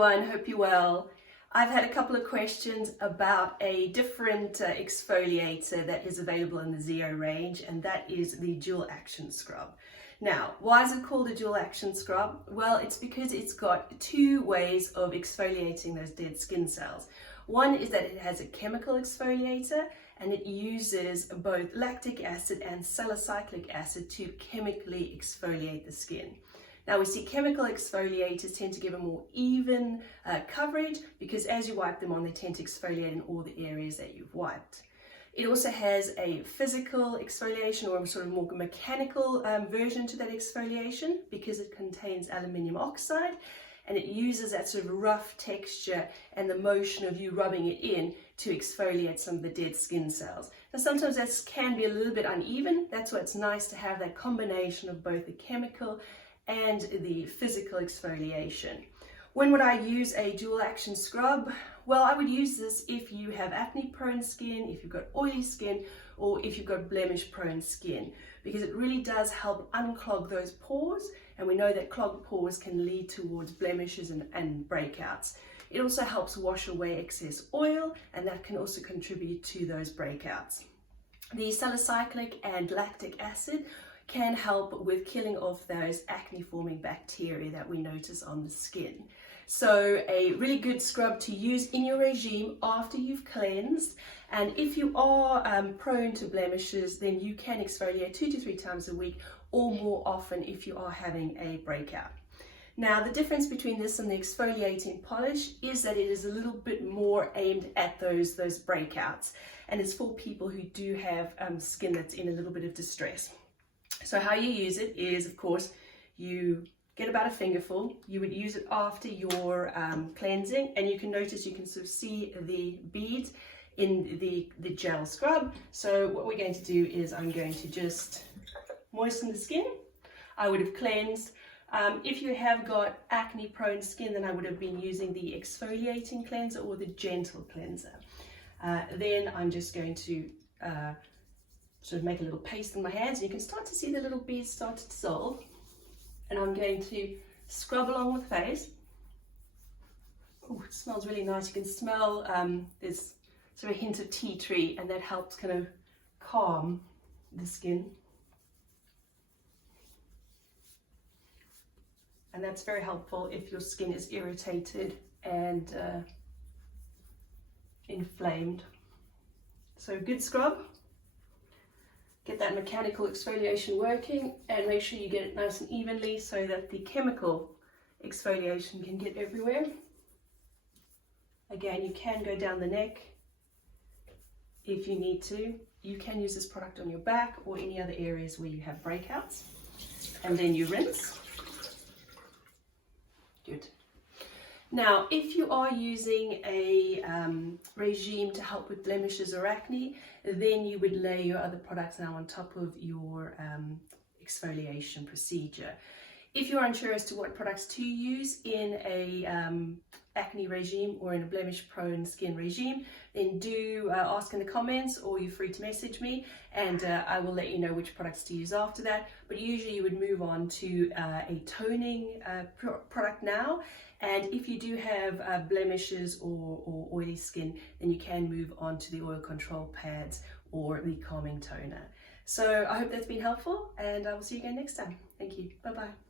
everyone, hope you're well. I've had a couple of questions about a different exfoliator that is available in the Zero range, and that is the dual action scrub. Now, why is it called a dual action scrub? Well, it's because it's got two ways of exfoliating those dead skin cells. One is that it has a chemical exfoliator, and it uses both lactic acid and salicyclic acid to chemically exfoliate the skin. Now we see chemical exfoliators tend to give a more even coverage because as you wipe them on, they tend to exfoliate in all the areas that you've wiped. It also has a physical exfoliation or a sort of more mechanical version to that exfoliation because it contains aluminium oxide, and it uses that sort of rough texture and the motion of you rubbing it in to exfoliate some of the dead skin cells. Now sometimes that can be a little bit uneven. That's why it's nice to have that combination of both the chemical and the physical exfoliation. When would I use a dual action scrub? Well, I would use this if you have acne prone skin, if you've got oily skin, or if you've got blemish prone skin, because it really does help unclog those pores, and we know that clogged pores can lead towards blemishes and breakouts. It also helps wash away excess oil, and that can also contribute to those breakouts. The salicylic and lactic acid can help with killing off those acne forming bacteria that we notice on the skin. So a really good scrub to use in your regime after you've cleansed, and if you are prone to blemishes, then you can exfoliate 2 to 3 times a week or more often if you are having a breakout. Now the difference between this and the exfoliating polish is that it is a little bit more aimed at those breakouts, and it's for people who do have skin that's in a little bit of distress. So how you use it is, of course, you get about a fingerful. You would use it after your cleansing, and you can notice you can sort of see the beads in the gel scrub. So what we're going to do is I'm going to just moisten the skin. I would have cleansed. If you have got acne prone skin, then I would have been using the exfoliating cleanser or the gentle cleanser. Then I'm just going to sort of make a little paste in my hands, and you can start to see the little beads start to dissolve. And I'm going to scrub along with the face. Oh, it smells really nice. You can smell there's sort of a hint of tea tree, and that helps kind of calm the skin. And that's very helpful if your skin is irritated and inflamed. So good scrub. Get that mechanical exfoliation working, and make sure you get it nice and evenly so that the chemical exfoliation can get everywhere. Again, you can go down the neck if you need to. You can use this product on your back or any other areas where you have breakouts, and then you rinse. Good. Now, if you are using a regime to help with blemishes or acne, then you would lay your other products now on top of your exfoliation procedure. If you're unsure as to what products to use in a acne regime or in a blemish prone skin regime, then do ask in the comments, or you're free to message me, and I will let you know which products to use after that. But usually you would move on to a toning product now, and if you do have blemishes or oily skin, then you can move on to the oil control pads or the calming toner. So I hope that's been helpful, and I will see you again next time. Thank you. Bye bye.